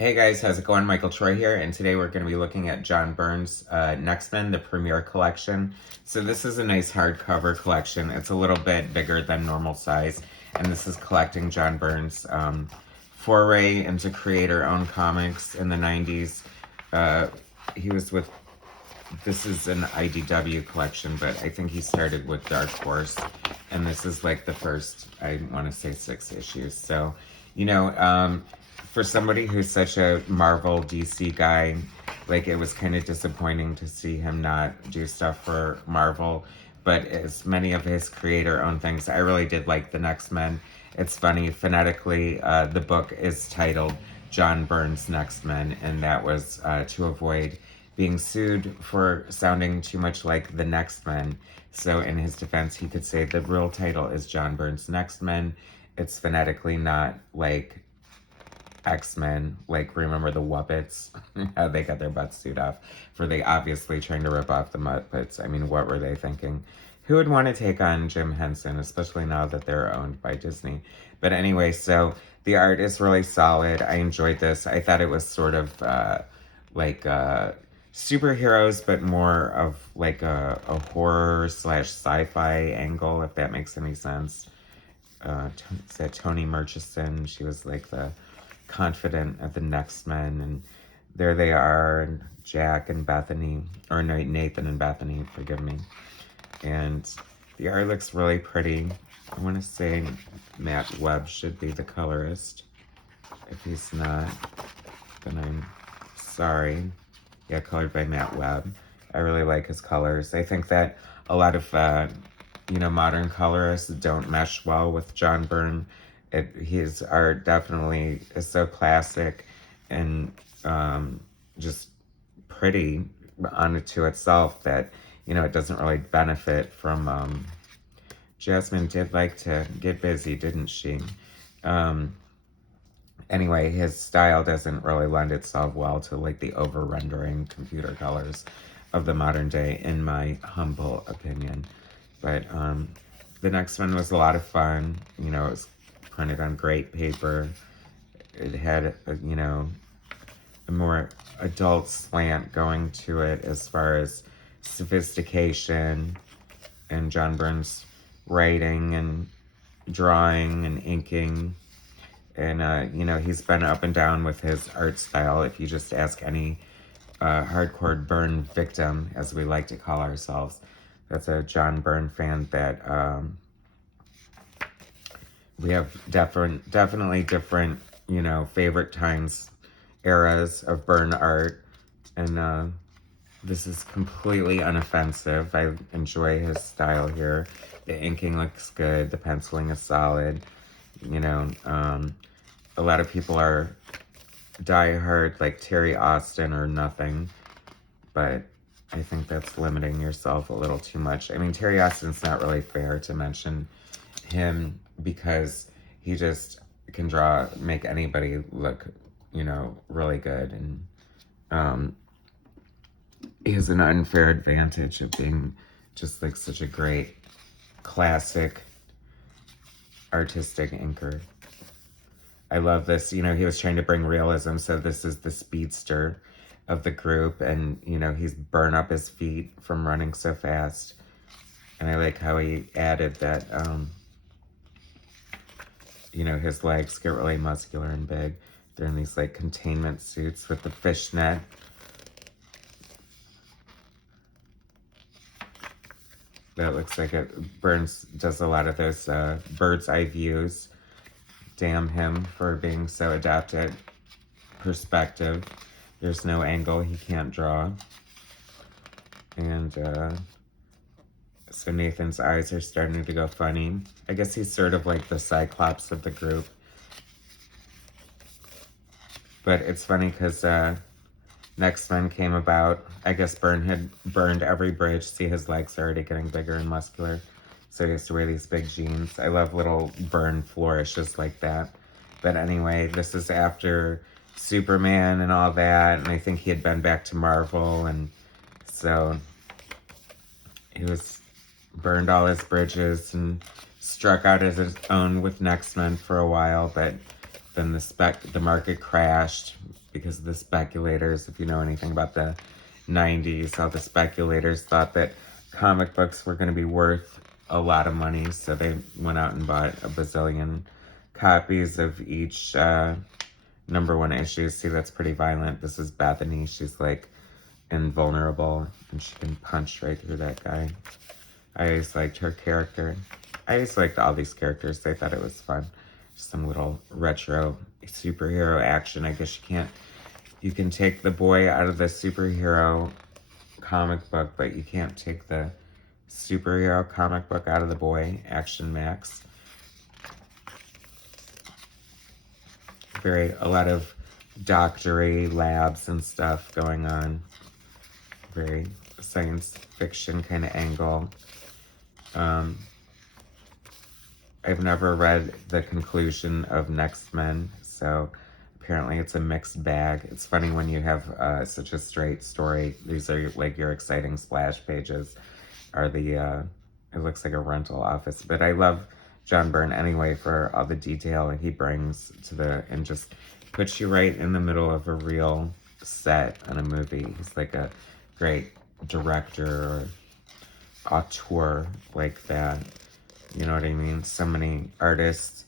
Hey guys, how's it going? Michael Troy here, and today we're going to be looking at John Byrne's Next Men, the Premiere Collection. So this is a nice hardcover collection. It's a little bit bigger than normal size, and this is collecting John Byrne's foray into creator-owned comics in the 90s. He was with, this is an IDW collection, but I think he started with Dark Horse, and this is like the first, I want to say 6 issues. So, you know, for somebody who's such a Marvel DC guy, like it was kind of disappointing to see him not do stuff for Marvel. But as many of his creator-owned things, I really did like the Next Men. It's funny, phonetically, the book is titled John Byrne's Next Men, and that was to avoid being sued for sounding too much like the Next Men. So in his defense, he could say the real title is John Byrne's Next Men. It's phonetically not like X-Men, like remember the Wuppets? How they got their butts sued off for they obviously trying to rip off the Muppets. I mean, what were they thinking? Who would want to take on Jim Henson, especially now that they're owned by Disney? But anyway, so the art is really solid. I enjoyed this. I thought it was sort of like superheroes, but more of like a horror slash sci-fi angle, if that makes any sense. Is that Toni Murchison? She was like the confident of the Next Men, and there they are, and Jack and Bethany, or no, Nathan and Bethany, forgive me. And the art looks really pretty. I want to say Matt Webb should be the colorist. If he's not, then I'm sorry. Yeah, colored by Matt Webb. I really like his colors. I think that a lot of, modern colorists don't mesh well with John Byrne. His art definitely is so classic and just pretty onto itself that, it doesn't really benefit from, Jasmine did like to get busy, didn't she? Anyway, his style doesn't really lend itself well to like the over-rendering computer colors of the modern day, in my humble opinion. But the next one was a lot of fun. It was printed on great paper. It had, a more adult slant going to it as far as sophistication and John Byrne's writing and drawing and inking. And, he's been up and down with his art style. If you just ask any hardcore Byrne victim, as we like to call ourselves, that's a John Byrne fan, that we have definitely different, favorite times, eras of Byrne art. And this is completely unoffensive. I enjoy his style here. The inking looks good. The penciling is solid. A lot of people are diehard, like Terry Austin or nothing, but I think that's limiting yourself a little too much. I mean, Terry Austin's not really fair to mention him because he just can make anybody look, really good. And he has an unfair advantage of being just like such a great classic artistic inker. I love this. He was trying to bring realism, so this is the speedster of the group, and, he's burned up his feet from running so fast. And I like how he added that, his legs get really muscular and big. They're in these, like, containment suits with the fishnet. That looks like it. Burns does a lot of those bird's eye views. Damn him for being so adept at perspective. There's no angle he can't draw. And so Nathan's eyes are starting to go funny. I guess he's sort of like the Cyclops of the group. But it's funny because Next Men came about. I guess Byrne had burned every bridge. See, his legs are already getting bigger and muscular. So he has to wear these big jeans. I love little Byrne flourishes like that. But anyway, this is after Superman and all that. And I think he had been back to Marvel. And so he burned all his bridges and struck out as his own with Next Men for a while. But then the market crashed because the speculators, if you know anything about the 90s, how the speculators thought that comic books were going to be worth a lot of money, so they went out and bought a bazillion copies of each #1 issue. See, that's pretty violent. This is Bethany. She's like invulnerable, and she can punch right through that guy. I always liked her character. I always liked all these characters. They thought it was fun. Some little retro superhero action. I guess you can take the boy out of the superhero comic book, but you can't take the superhero comic book out of the boy. Action Max. A lot of doctory labs and stuff going on. Very science fiction kind of angle. I've never read the conclusion of Next Men, so apparently it's a mixed bag. It's funny when you have such a straight story. These are like your exciting splash pages are the, it looks like a rental office. But I love John Byrne anyway for all the detail he brings to and just puts you right in the middle of a real set on a movie. He's like a great director or auteur like that. You know what I mean? So many artists,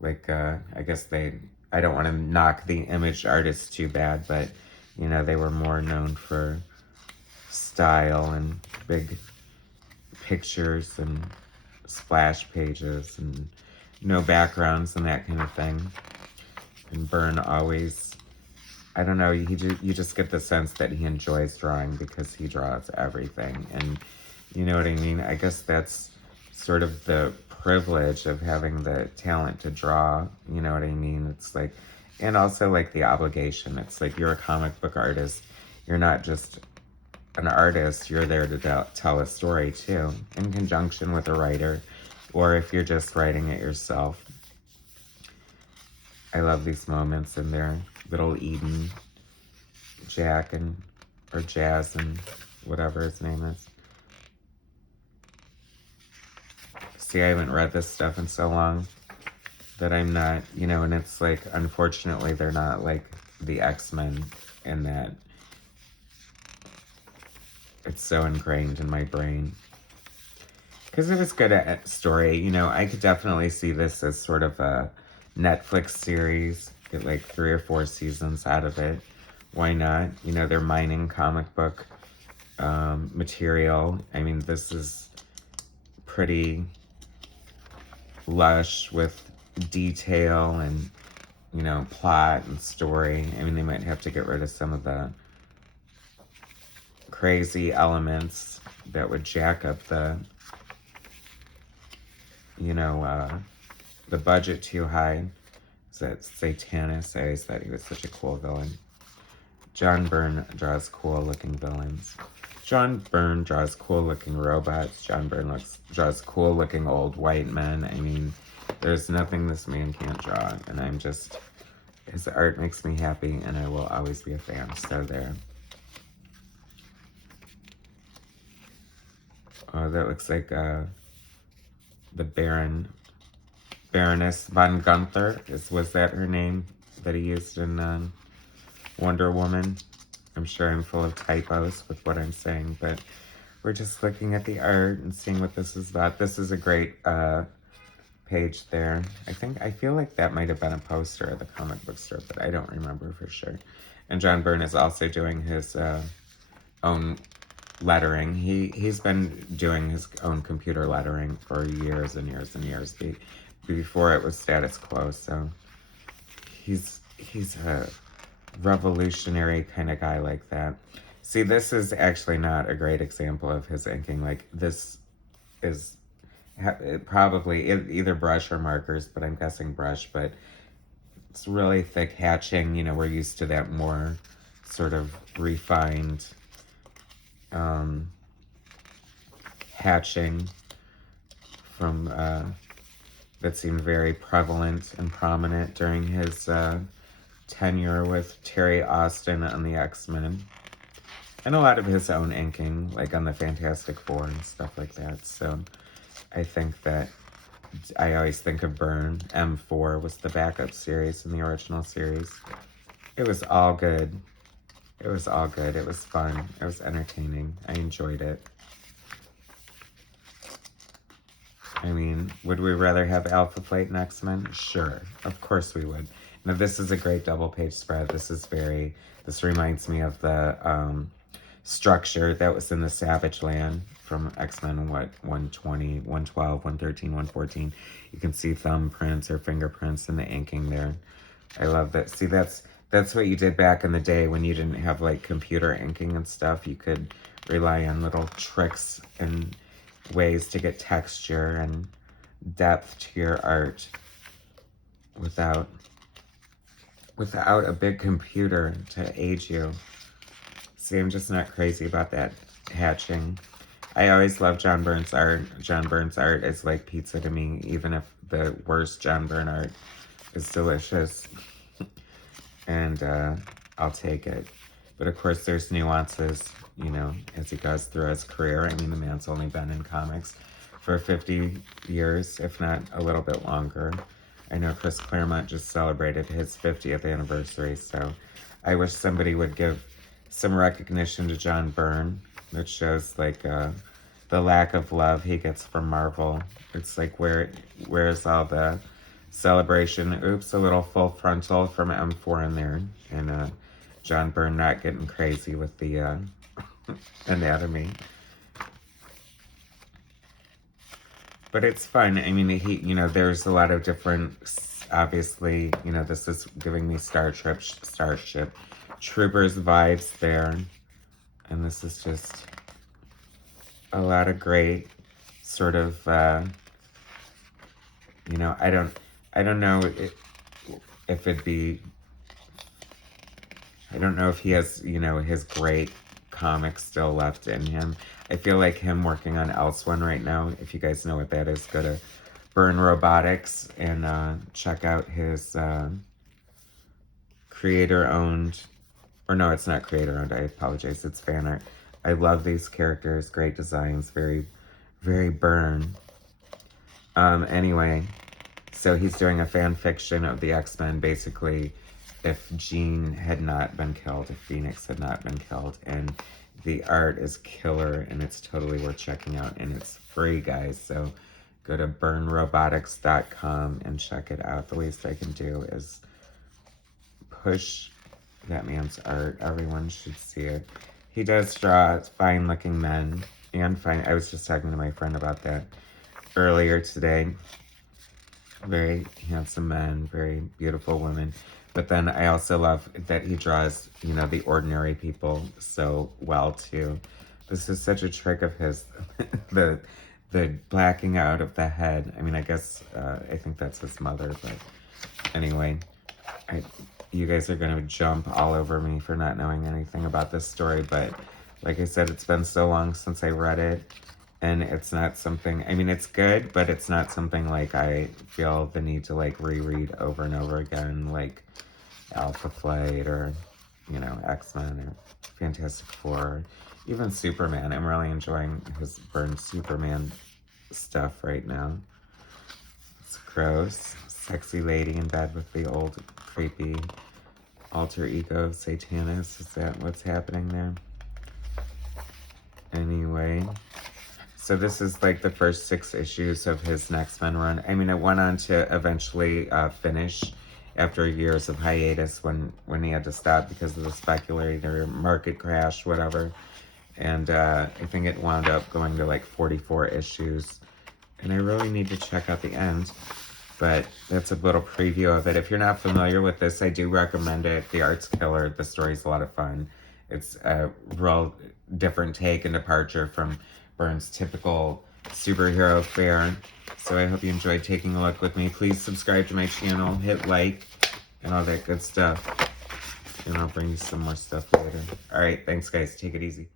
like, I guess I don't want to knock the image artists too bad, but, you know, they were more known for style and big pictures and splash pages and no backgrounds and that kind of thing. And Byrne always, I don't know, you just get the sense that he enjoys drawing because he draws everything. And you know what I mean? I guess that's sort of the privilege of having the talent to draw, you know what I mean? It's like, and also like the obligation. It's like you're a comic book artist. You're not just an artist, you're there to tell a story too, in conjunction with a writer, or if you're just writing it yourself. I love these moments in their little Eden, Jack or Jazz and whatever his name is. See, I haven't read this stuff in so long that I'm not, you know, and it's like, unfortunately, they're not like the X-Men in that it's so ingrained in my brain. Because it was good at story, you know, I could definitely see this as sort of a Netflix series, get like 3 or 4 seasons out of it. Why not? You know, they're mining comic book material. I mean, this is pretty lush with detail and, you know, plot and story. I mean, they might have to get rid of some of the crazy elements that would jack up the, you know, the budget too high. Is that Satanus? I always thought he was such a cool villain. John Byrne draws cool-looking villains. John Byrne draws cool-looking robots. John Byrne draws cool-looking old white men. I mean, there's nothing this man can't draw, and I'm just, his art makes me happy, and I will always be a fan. So there. Oh, that looks like the Baroness von Gunther. Was that her name that he used in Wonder Woman? I'm sure I'm full of typos with what I'm saying, but we're just looking at the art and seeing what this is about. This is a great page there. I feel like that might have been a poster at the comic book store, but I don't remember for sure. And John Byrne is also doing his own lettering. He's been doing his own computer lettering for years and years and years before it was status quo. So he's a revolutionary kind of guy like that. See, this is actually not a great example of his inking. Like, this is probably either brush or markers, but I'm guessing brush, but it's really thick hatching. You know, we're used to that more sort of refined hatching from that seemed very prevalent and prominent during his tenure with Terry Austin on the X-Men, and a lot of his own inking, like on the Fantastic Four and stuff like that. So I think that I always think of Byrne. M4 was the backup series in the original series. It was all good. It was all good. It was fun. It was entertaining. I enjoyed it. I mean, would we rather have Alpha Flight and X-Men? Sure. Of course we would. Now, this is a great double-page spread. This reminds me of the structure that was in the Savage Land from X-Men, 120, 112, 113, 114. You can see thumbprints or fingerprints in the inking there. I love that. See, that's what you did back in the day when you didn't have, like, computer inking and stuff. You could rely on little tricks and ways to get texture and depth to your art without a big computer to aid you. See, I'm just not crazy about that hatching. I always love John Byrne's art. John Byrne's art is like pizza to me, even if the worst John Byrne art is delicious. And I'll take it. But of course, there's nuances, you know, as he goes through his career. I mean, the man's only been in comics for 50 years, if not a little bit longer. I know Chris Claremont just celebrated his 50th anniversary, so I wish somebody would give some recognition to John Byrne. That shows, like, the lack of love he gets from Marvel. It's like, where's all the celebration? Oops, a little full frontal from M4 in there. And John Byrne not getting crazy with the anatomy. But it's fun. I mean, there's a lot of different, obviously, this is giving me Starship Troopers vibes there. And this is just a lot of great sort of, I don't know if it'd be, I don't know if he has, his great comics still left in him. I feel like him working on Elsewhere right now, if you guys know what that is, go to Byrne Robotics and check out his creator-owned, or no, it's not creator-owned, I apologize, it's fan art. I love these characters, great designs, very, very Byrne. Anyway, so he's doing a fan fiction of the X-Men, basically, if Jean had not been killed, if Phoenix had not been killed, and the art is killer, and it's totally worth checking out, and it's free, guys, so go to byrnerobotics.com and check it out. The least I can do is push that man's art. Everyone should see it. He does draw fine-looking men, and I was just talking to my friend about that earlier today. Very handsome men, very beautiful women. But then I also love that he draws, the ordinary people so well, too. This is such a trick of his, the blacking out of the head. I mean, I guess, I think that's his mother, but anyway, you guys are going to jump all over me for not knowing anything about this story, but like I said, it's been so long since I read it, and it's not something, I mean, it's good, but it's not something, like, I feel the need to, like, reread over and over again, like Alpha Flight or, X-Men or Fantastic Four, or even Superman. I'm really enjoying his Byrne Superman stuff right now. It's gross. Sexy lady in bed with the old creepy alter ego Satanist. Is that what's happening there? Anyway, so this is like the first 6 issues of his X-Men run. I mean, it went on to eventually finish after years of hiatus when he had to stop because of the speculator market crash, whatever. And I think it wound up going to like 44 issues. And I really need to check out the end. But that's a little preview of it. If you're not familiar with this, I do recommend it. The art's killer. The story's a lot of fun. It's a real different take and departure from Byrne's typical superhero fare. So I hope you enjoyed taking a look with me. Please subscribe to my channel, hit like, and all that good stuff. And I'll bring you some more stuff later. Alright, thanks guys. Take it easy.